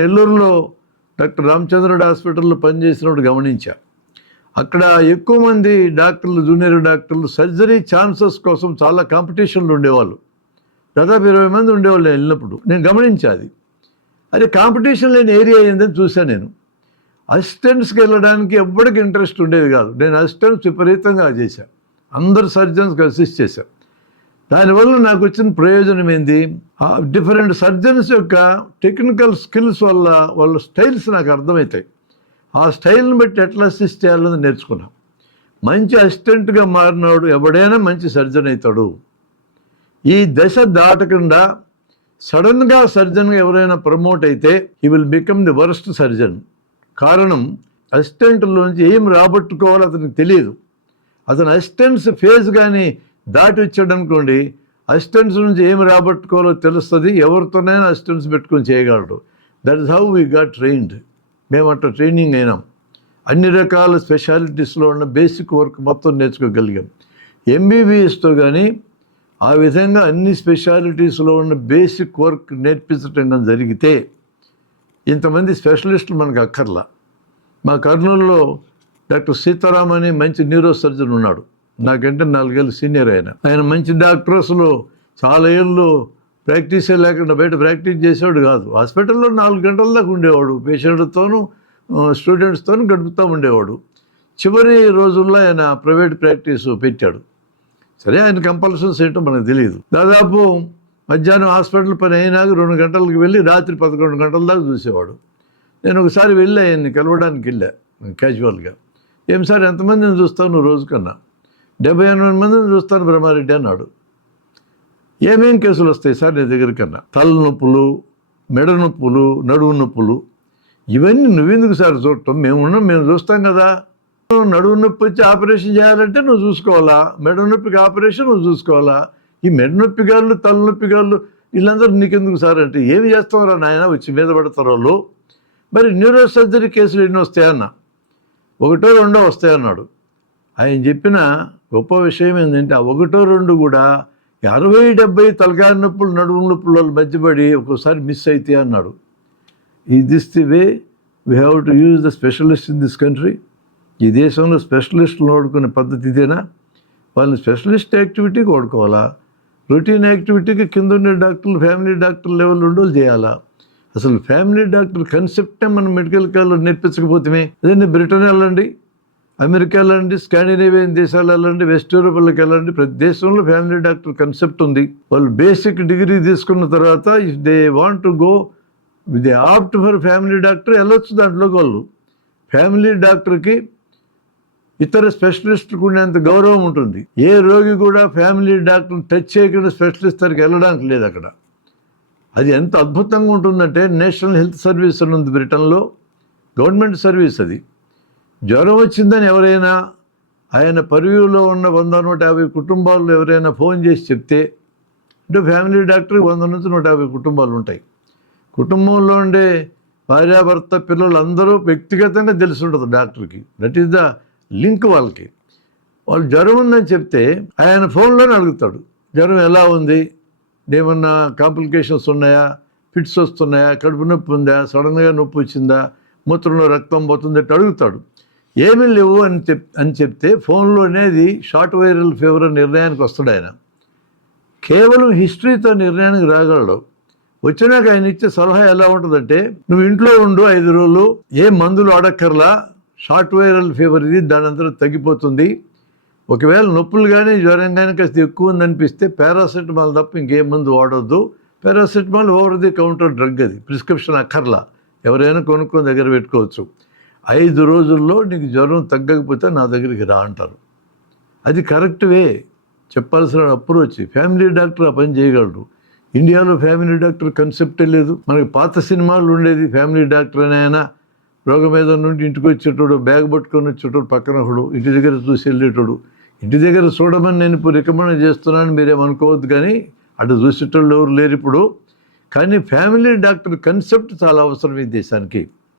నెల్లూరులో డాక్టర్ రామచంద్రుడు హాస్పిటల్లో పనిచేసినప్పుడు గమనించా. అక్కడ ఎక్కువ మంది డాక్టర్లు, జూనియర్ డాక్టర్లు సర్జరీ ఛాన్సెస్ కోసం చాలా కాంపిటీషన్లు ఉండేవాళ్ళు. దాదాపు 20 మంది ఉండేవాళ్ళు నేను వెళ్ళినప్పుడు. నేను గమనించా అది. అదే కాంపిటీషన్ లేని ఏరియా ఏందని చూశాను నేను. అసిస్టెంట్స్కి వెళ్ళడానికి ఎవ్వడికి ఇంట్రెస్ట్ ఉండేది కాదు. నేను అసిస్టెంట్స్ విపరీతంగా చేశాను. అందరు సర్జన్స్కి అసిస్ట్ చేశాను. దానివల్ల నాకు వచ్చిన ప్రయోజనం ఏంది, డిఫరెంట్ సర్జన్స్ యొక్క టెక్నికల్ స్కిల్స్ వల్ల వాళ్ళ స్టైల్స్ నాకు అర్థమవుతాయి. ఆ స్టైల్ని బట్టి ఎట్లా అసిస్ట్ చేయాలని నేర్చుకున్నాను. మంచి అసిస్టెంట్గా మారినవాడు ఎవడైనా మంచి సర్జన్ అవుతాడు. ఈ దశ దాటకుండా సడన్గా సర్జన్గా ఎవరైనా ప్రమోట్ అయితే he will become the worst surgeon. కారణం అసిస్టెంట్లోంచి ఏం రాబట్టుకోవాలో అతనికి తెలియదు. అతను అసిస్టెంట్స్ ఫేజ్ కానీ దాటి వచ్చాడు అనుకోండి, అసిస్టెంట్స్ నుంచి ఏమి రాబట్టుకోవాలో తెలుస్తుంది. ఎవరితోనైనా అసిస్టెంట్స్ పెట్టుకొని చేయగలడు. That is how we got trained. మేము అట్లా ట్రైనింగ్ అయినాం. అన్ని రకాల స్పెషాలిటీస్లో ఉన్న బేసిక్ వర్క్ మొత్తం నేర్చుకోగలిగాం. ఎంబీబీఎస్తో కానీ ఆ విధంగా అన్ని స్పెషాలిటీస్లో ఉన్న బేసిక్ వర్క్ నేర్పించడం జరిగితే ఇంతమంది స్పెషలిస్టులు మనకు అక్కర్లా. మా కర్నూలులో డాక్టర్ సీతారాం అని మంచి న్యూరో సర్జన్ ఉన్నాడు. నాకంటే 4 ఏళ్ళు సీనియర్ ఆయన మంచి డాక్టర్. అసలు చాలా ఏళ్ళు ప్రాక్టీసే లేకుండా బయట ప్రాక్టీస్ చేసేవాడు కాదు. హాస్పిటల్లో 4 గంటల దాకా ఉండేవాడు. పేషెంట్తోనూ స్టూడెంట్స్తోనూ గడుపుతూ ఉండేవాడు. చివరి రోజుల్లో ఆయన ప్రైవేట్ ప్రాక్టీస్ పెట్టాడు. సరే, ఆయన కంపల్షన్స్ ఏంటో మనకు తెలియదు. దాదాపు మధ్యాహ్నం హాస్పిటల్ పని అయినాక 2 గంటలకు వెళ్ళి రాత్రి 11 గంటల దాకా చూసేవాడు. నేను ఒకసారి వెళ్ళి ఆయన్ని కలవడానికి వెళ్ళా క్యాజువల్గా. ఏం సార్ ఎంతమందిని చూస్తావు నువ్వు రోజుకన్నా? 70-80 మందిని చూస్తాను బ్రహ్మారెడ్డి అన్నాడు. ఏమేం కేసులు వస్తాయి సార్ నీ దగ్గరికన్నా? తలనొప్పులు, మెడ నొప్పులు, నడువు నొప్పులు, ఇవన్నీ నువ్వెందుకు సార్ చూడటం? మేము చూస్తాం కదా. నడువు నొప్పి వచ్చి ఆపరేషన్ చేయాలంటే నువ్వు చూసుకోవాలా, మెడ నొప్పికి ఆపరేషన్ నువ్వు చూసుకోవాలా. ఈ మెడ నొప్పి గాళ్ళు, తలనొప్పి గాళ్ళు వీళ్ళందరూ నీకెందుకు సార్ అంటే, ఏమి చేస్తావురా నాయన వచ్చి మీద పడతారు వాళ్ళు. మరి న్యూరో సర్జరీ కేసులు ఎన్ని వస్తాయన్నా? 1-2 వస్తాయన్నాడు. ఆయన చెప్పిన గొప్ప విషయం ఏంటంటే ఆ 1-2 కూడా 60-70 తలకాయ నొప్పులు, నడుము నొప్పుల మధ్యపడి ఒక్కోసారి మిస్ అయితే అన్నాడు. Is this the way we have to use the specialist in this country? ఈ దేశంలో స్పెషలిస్టులు వాడుకునే పద్ధతి ఇదేనా? వాళ్ళని స్పెషలిస్ట్ యాక్టివిటీకి వాడుకోవాలా? రొటీన్ యాక్టివిటీకి కింద ఉండే డాక్టర్లు, ఫ్యామిలీ డాక్టర్ లెవెల్ ఉండోళ్ళు చేయాలా? అసలు ఫ్యామిలీ డాక్టర్ కన్సెప్టే మనం మెడికల్ కాలేజ్లో నేర్పించకపోతే అదే బ్రిటన్ వెళ్ళండి, అమెరికా వెళ్ళండి, స్కాండినేవియన్ దేశాలు వెళ్ళండి, వెస్ట్ యూరోప్లోకి వెళ్ళండి, ప్రతి దేశంలో ఫ్యామిలీ డాక్టర్ కన్సెప్ట్ ఉంది. వాళ్ళు బేసిక్ డిగ్రీ తీసుకున్న తర్వాత if they want to go they opt for family doctor వెళ్ళొచ్చు. దాంట్లోకి వాళ్ళు ఫ్యామిలీ డాక్టర్కి ఇతర స్పెషలిస్టులకు ఉండేంత గౌరవం ఉంటుంది. ఏ రోగి కూడా ఫ్యామిలీ డాక్టర్ని టచ్ చేయకుండా స్పెషలిస్ట్ దగ్గరికి వెళ్ళడానికి లేదు అక్కడ. అది ఎంత అద్భుతంగా ఉంటుందంటే నేషనల్ హెల్త్ సర్వీస్ అని ఉంది బ్రిటన్లో, గవర్నమెంట్ సర్వీస్ అది. జ్వరం వచ్చిందని ఎవరైనా ఆయన పరివ్యూలో ఉన్న 100-150 కుటుంబాల్లో ఎవరైనా ఫోన్ చేసి చెప్తే, అంటే ఫ్యామిలీ డాక్టర్కి 100 నుంచి 150 కుటుంబాలు ఉంటాయి. కుటుంబంలో ఉండే భార్యాభర్త, పిల్లలు అందరూ వ్యక్తిగతంగా తెలిసి ఉంటుంది డాక్టర్కి. దట్ ఈస్ ద లింక్ వాళ్ళకి. వాళ్ళు జ్వరం ఉందని చెప్తే ఆయన ఫోన్లోనే అడుగుతాడు, జ్వరం ఎలా ఉంది, ఏమన్నా కాంప్లికేషన్స్ ఉన్నాయా, ఫిట్స్ వస్తున్నాయా, కడుపు నొప్పి ఉందా, సడన్గా నొప్పి వచ్చిందా, మూత్రంలో రక్తం పోతుంది అంటే అడుగుతాడు. ఏమీ లేవు అని చెప్తే ఫోన్లోనేది షార్ట్ వైరల్ ఫీవర్ నిర్ణయానికి వస్తాడు ఆయన. కేవలం హిస్టరీతో నిర్ణయానికి రాగలడు. వచ్చినాక ఆయన ఇచ్చే సలహా ఎలా ఉంటుందంటే, నువ్వు ఇంట్లో ఉండు 5 రోజులు, ఏ మందులు ఆడక్కర్లా, షార్ట్ వైరల్ ఫీవర్ ఇది, దాని అంతా తగ్గిపోతుంది. ఒకవేళ నొప్పులు కానీ జ్వరం కానీ కాస్త ఎక్కువ ఉందనిపిస్తే పారాసెటమాల్ తప్ప ఇంకే మందు వాడొద్దు. Paracetamol over the counter drug, అది ప్రిస్క్రిప్షన్ అక్కర్లా, ఎవరైనా కొనుక్కొని దగ్గర పెట్టుకోవచ్చు. 5 రోజుల్లో నీకు జ్వరం తగ్గకపోతే నా దగ్గరికి రా అంటారు. అది కరెక్ట్ వే, చెప్పాల్సిన అప్రోచ్. ఫ్యామిలీ డాక్టర్ ఆ పని చేయగలరు. ఇండియాలో ఫ్యామిలీ డాక్టర్ కన్సెప్టే లేదు. మనకి పాత సినిమాలు ఉండేది, ఫ్యామిలీ డాక్టర్ అని ఆయన రోగం మీద నుండి ఇంటికి వచ్చేటోడు, బ్యాగ్ పట్టుకొని వచ్చేటోడు, పక్కన ఒకడు ఇంటి దగ్గర చూసి వెళ్ళేటోడు. ఇంటి దగ్గర చూడమని నేను ఇప్పుడు రికమెండ్ చేస్తున్నాను, మీరేమనుకోవద్దు, కానీ అటు చూసేటోళ్ళు ఎవరు లేరు ఇప్పుడు. కానీ ఫ్యామిలీ డాక్టర్ కన్సెప్ట్ చాలా అవసరం ఈ దేశానికి.